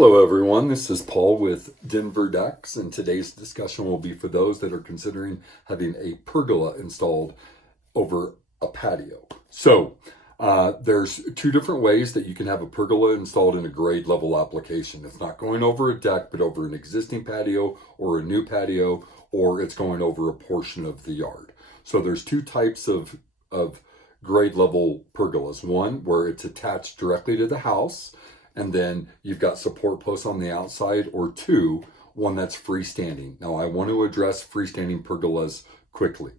Hello everyone, this is Paul with Denver Decks, and today's discussion will be for those that are considering having a pergola installed over a patio. There's two different ways that you can have a pergola installed in a grade level application. It's not going over a deck, but over an existing patio or a new patio, or it's going over a portion of the yard. So there's two types of grade level pergolas. One where it's attached directly to the house, and then you've got support posts on the outside, or two, one that's freestanding. Now I want to address freestanding pergolas quickly.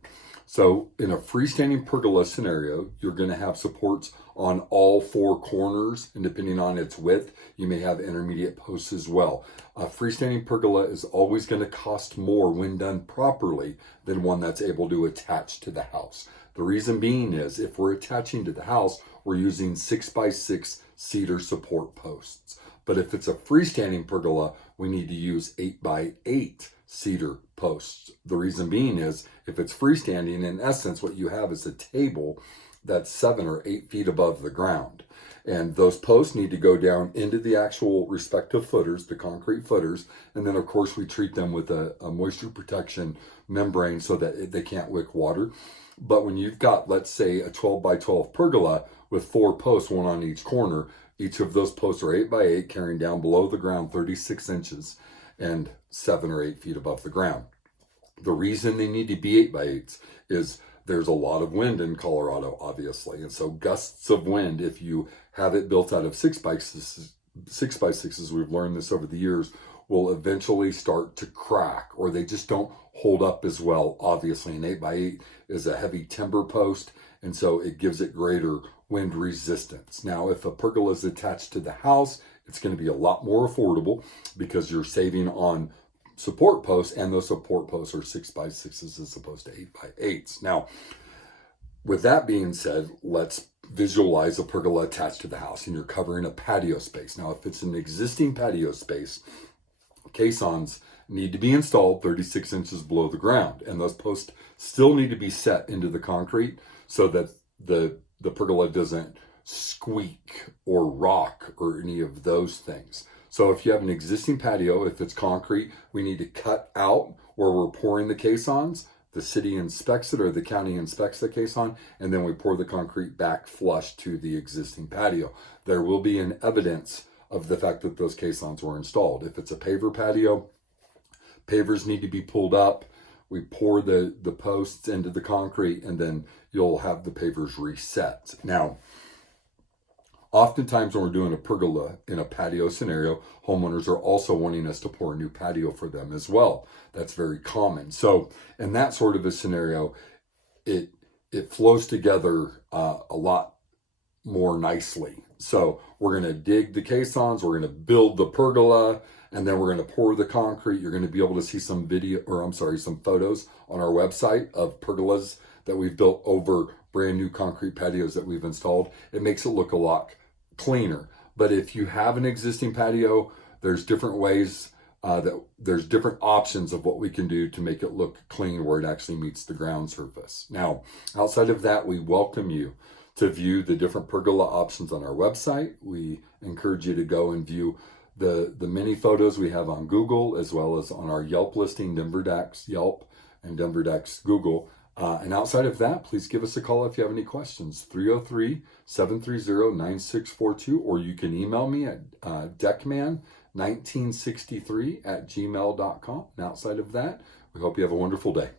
So in a freestanding pergola scenario, you're going to have supports on all four corners, and depending on its width, you may have intermediate posts as well. A freestanding pergola is always going to cost more when done properly than one that's able to attach to the house. The reason being is if we're attaching to the house, we're using 6x6 cedar support posts. But if it's a freestanding pergola, we need to use 8x8 cedar posts. The reason being is if it's freestanding, in essence, what you have is a table that's 7 or 8 feet above the ground. And those posts need to go down into the actual respective footers, the concrete footers. And then, of course, we treat them with a moisture protection membrane so that they can't wick water. But when you've got, let's say, a 12x12 pergola with 4 posts, one on each corner, each of those posts are 8x8, carrying down below the ground 36 inches and 7 or 8 feet above the ground. The reason they need to be 8x8s is there's a lot of wind in Colorado, obviously. And so gusts of wind, if you have it built out of 6x6s, we've learned this over the years, will eventually start to crack, or they just don't hold up as well. Obviously, an 8x8 is a heavy timber post, and so it gives it greater wind resistance. Now, if a pergola is attached to the house, it's going to be a lot more affordable because you're saving on support posts, and those support posts are 6x6s as opposed to 8x8s. Now, with that being said, let's visualize a pergola attached to the house, and you're covering a patio space. Now, if it's an existing patio space, caissons need to be installed 36 inches below the ground, and those posts still need to be set into the concrete so that the pergola doesn't squeak or rock or any of those things. So if you have an existing patio, if it's concrete, we need to cut out where we're pouring the caissons. The city inspects it, or the county inspects the caisson, and then we pour the concrete back flush to the existing patio. There will be an evidence of the fact that those caissons were installed. If it's a paver patio, pavers need to be pulled up. We pour the posts into the concrete, and then you'll have the pavers reset. Now, oftentimes when we're doing a pergola in a patio scenario, homeowners are also wanting us to pour a new patio for them as well. That's very common. So in that sort of a scenario, it flows together a lot more nicely. So we're going to dig the caissons, we're going to build the pergola, and then we're going to pour the concrete. You're going to be able to see some photos on our website of pergolas that we've built over brand new concrete patios that we've installed. It makes it look a lot cleaner. But if you have an existing patio, there's different ways there's different options of what we can do to make it look clean where it actually meets the ground surface. Now, outside of that, we welcome you to view the different pergola options on our website. We encourage you to go and view the many photos we have on Google, as well as on our Yelp listing, Denver Decks Yelp and Denver Decks Google. And outside of that, please give us a call if you have any questions, 303-730-9642, or you can email me at deckman1963@gmail.com. And outside of that, we hope you have a wonderful day.